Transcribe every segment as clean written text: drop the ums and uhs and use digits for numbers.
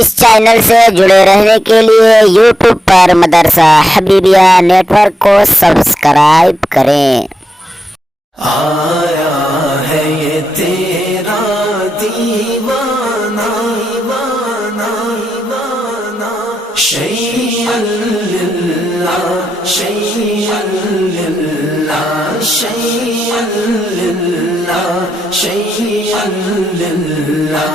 اس channel سے جڑے رہنے کے لیے یوٹیوب پر مدرسہ حبیبیہ نیٹ ورک کو سبسکرائب کریں۔ آیا ہے یہ تیرا دیوانہ شیئا للہ شیئا للہ شیئا للہ شیئا للہ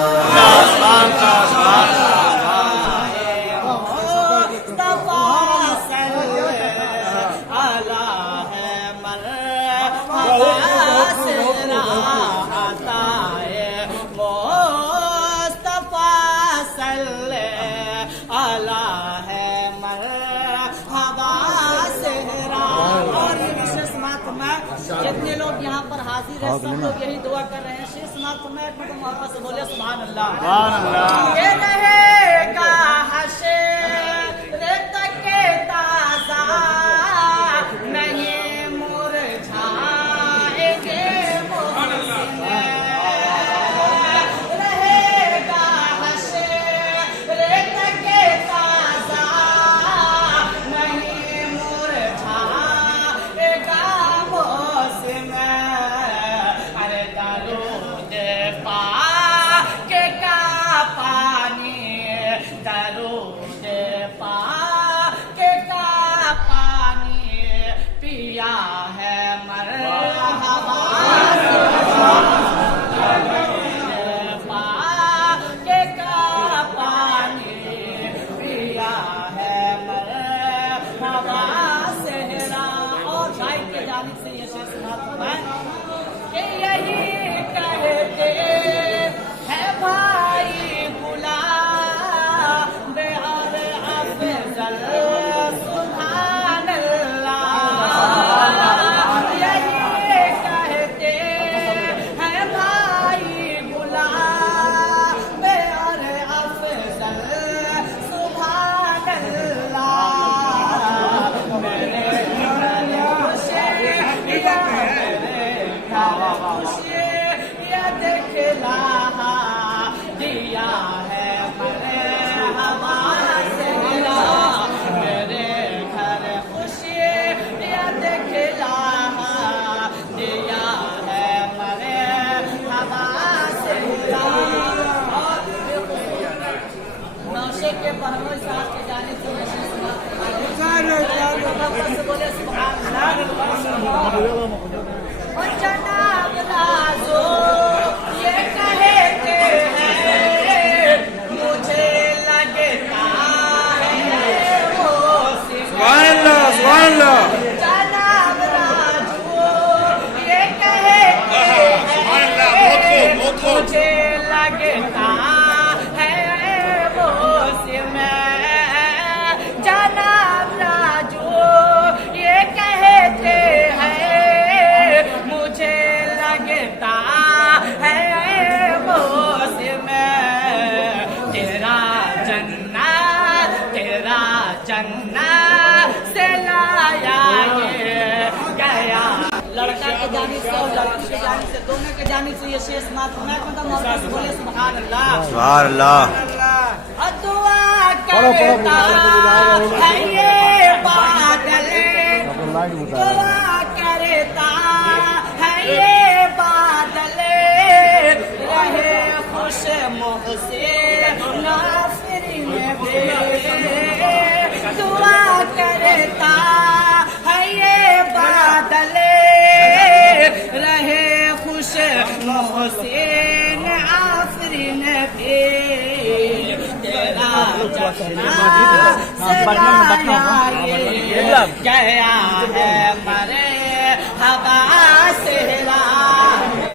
جتنے لوگ یہاں پر حاضر ہیں سب لوگ یہی دعا کر رہے ہیں شیخ سماعت میں محبت سے بولے سبحان اللہ سبحان اللہ۔ یہ رہے گا حشر تک تازہ نہیں مرجھائیں گے محسن، رہے گا حشر تک تازہ نہیں مرجھائے گا محسن، ارے درود پاک کا پانی درود پاک کا پانی پیا ہے مرحبا پاک کا پانی پیا ہے مرحبا سہرا۔ اور بھائی کے جانب سے یہ شعر سناتا ہے کہ یہی کہتے ہیں بھائی بلا بے اور افضل سبحان اللہ، یہی کہتے ہیں بھائی بلا بے اور افضل سبحان اللہ، میرے دکھلا دیا ہے مرحبا سہرا، میرے گھر خوشی دکھلا دیا ہے مرحبا سہرا۔ اور نوشے کے بہنوئی صاحب کے جانب سے نشے سے بولے سبحان اللہ۔ اور جناب رازو یہ کہتے ہیں مجھے لگتا ہے وہ سبحان اللہ سبحان اللہ۔ جناب راجو یہ کہتے ہیں مجھے لگتا ہے وہ سمیں، جناب راجو یہ کہتے ہیں مجھے لگتا ہے موسم تیرا جنت سے لایا یہ گیا۔ لڑکا کے جانب سے اور لڑکی کے جانب سے دونوں کے جانب سے یہ شعر سماعت میں محبت سے بولے سبحان اللہ سبحان اللہ۔ دعا کرتا ہے یہ بادل، دعا کرتا ہے یہ بادل، رہے خوش محسن ناصرین بھی، دعا کرتا ہے یہ بادل، رہے خوش محسن آفرین بھی، تیرا جشن سلایا یہ گیا ہے مرحبا سہرا۔